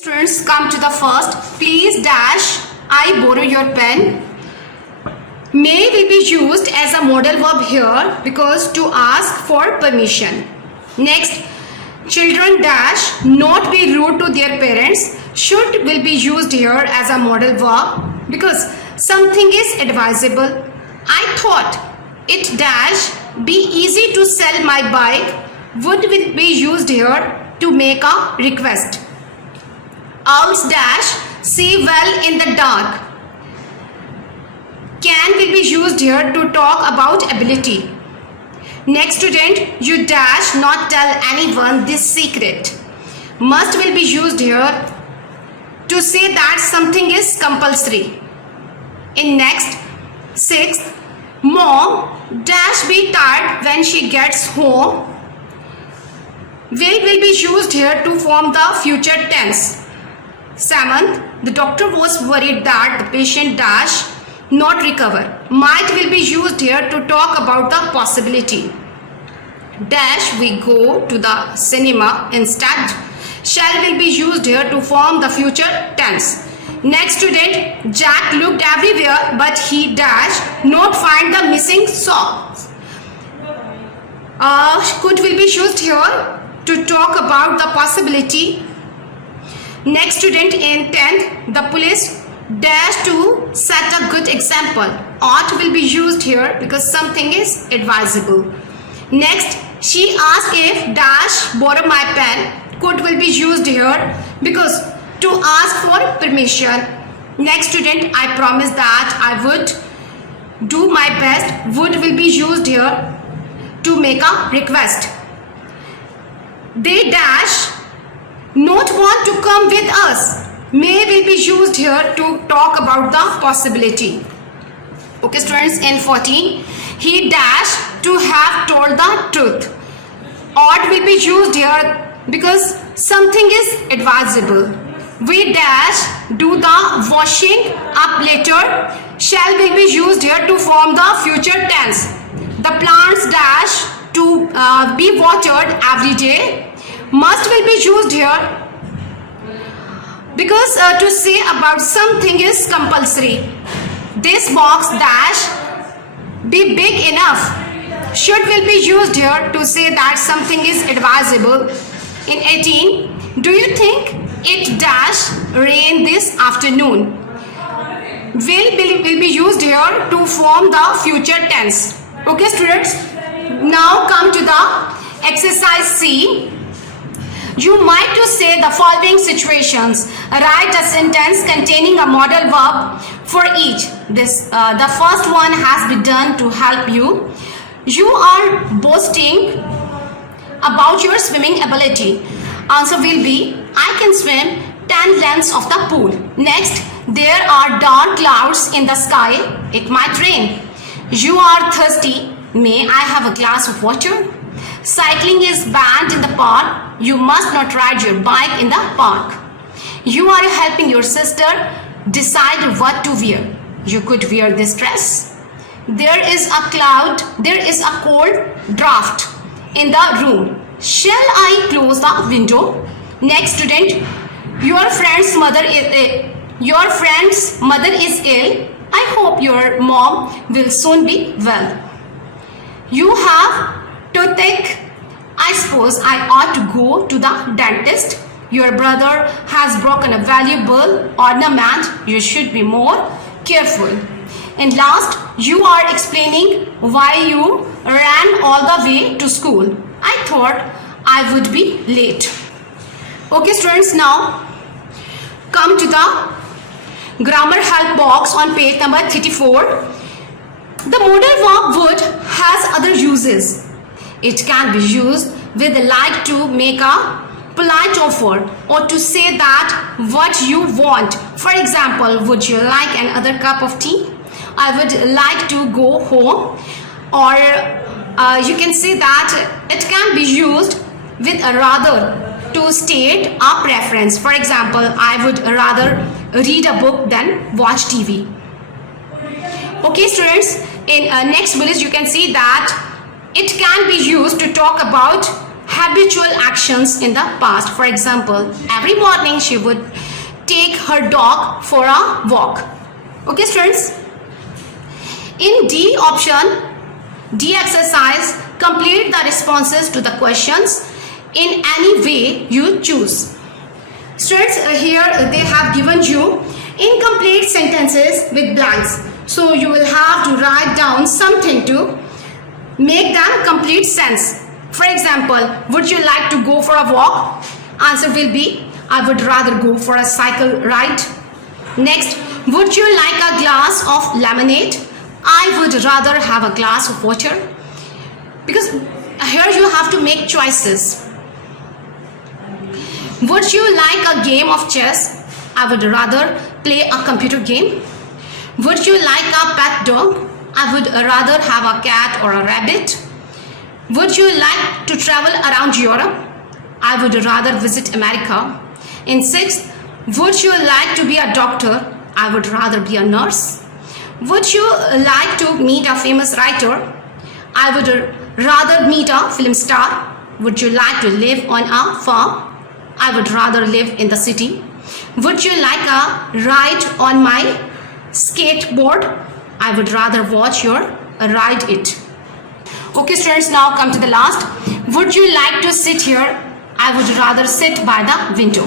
Students, come to the first. Please dash, I borrow your pen. May will be used as a modal verb here because to ask for permission. Next, children dash, not be rude to their parents. Should will be used here as a modal verb because something is advisable. I thought it dash be easy to sell my bike. Would will be used here to make a request. Owls dash see well in the dark. Can will be used here to talk about ability. Next student, you dash not tell anyone this secret. Must will be used here to say that something is compulsory. In next, sixth, mom dash be tired when she gets home. Will be used here to form the future tense. Seventh, the doctor was worried that the patient dash not recover. Might will be used here to talk about the possibility. Dash we go to the cinema instead. Shall will be used here to form the future tense. Next student, Jack looked everywhere but he dash not find the missing socks. Could will be used here to talk about the possibility. Next student, in 10th, the police dash to set a good example. Ought will be used here because something is advisable. Next, she asked if dash borrow my pen. Could will be used here because to ask for permission. Next student, I promised that I would do my best. Would will be used here to make a request. They dash not want to come with us. May will be used here to talk about the possibility. Okay students, in 14, he dash to have told the truth. Ought will be used here because something is advisable. We dash do the washing up later. Shall will be used here to form the future tense. The plants dash to be watered every day. Must will be used here because to say about something is compulsory. This box dash be big enough. Should will be used here to say that something is advisable. In 18, do you think it dash rain this afternoon? Will be used here to form the future tense. Okay students, now come to the exercise C. You might to say the following situations. Write a sentence containing a modal verb for each. The first one has been done to help you. You are boasting about your swimming ability. Answer will be, I can swim 10 lengths of the pool. Next, there are dark clouds in the sky. It might rain. You are thirsty. May I have a glass of water? Cycling is banned in the park. You must not ride your bike in the park. You are helping your sister decide what to wear. You could wear this dress. There is a cold draft in the room. Shall I close the window? Next student, your friend's mother is ill. I hope your mom will soon be well. You have toothache. I suppose I ought to go to the dentist. Your brother has broken a valuable ornament. You should be more careful. And last, you are explaining why you ran all the way to school. I thought I would be late. Okay students, now come to the grammar help box on page number 34. The modal verb would has other uses. It can be used with like to make a polite offer or to say that what you want. For example, would you like another cup of tea? I would like to go home. Or you can say that it can be used with a rather to state a preference. For example, I would rather read a book than watch TV. Okay students, in next bullet you can see that it can be used to talk about habitual actions in the past. For example, every morning she would take her dog for a walk. Okay, students? In D option, D exercise, complete the responses to the questions in any way you choose. Students, here they have given you incomplete sentences with blanks. So you will have to write down something to make them complete sense. For example, would you like to go for a walk? Answer will be, I would rather go for a cycle ride. Next, would you like a glass of lemonade? I would rather have a glass of water. Because here you have to make choices. Would you like a game of chess? I would rather play a computer game. Would you like a pet dog? I would rather have a cat or a rabbit. Would you like to travel around Europe? I would rather visit America. In sixth, would you like to be a doctor? I would rather be a nurse. Would you like to meet a famous writer? I would rather meet a film star. Would you like to live on a farm? I would rather live in the city. Would you like a ride on my skateboard? I would rather watch your ride it. Okay, students, now come to the last. Would you like to sit here? I would rather sit by the window.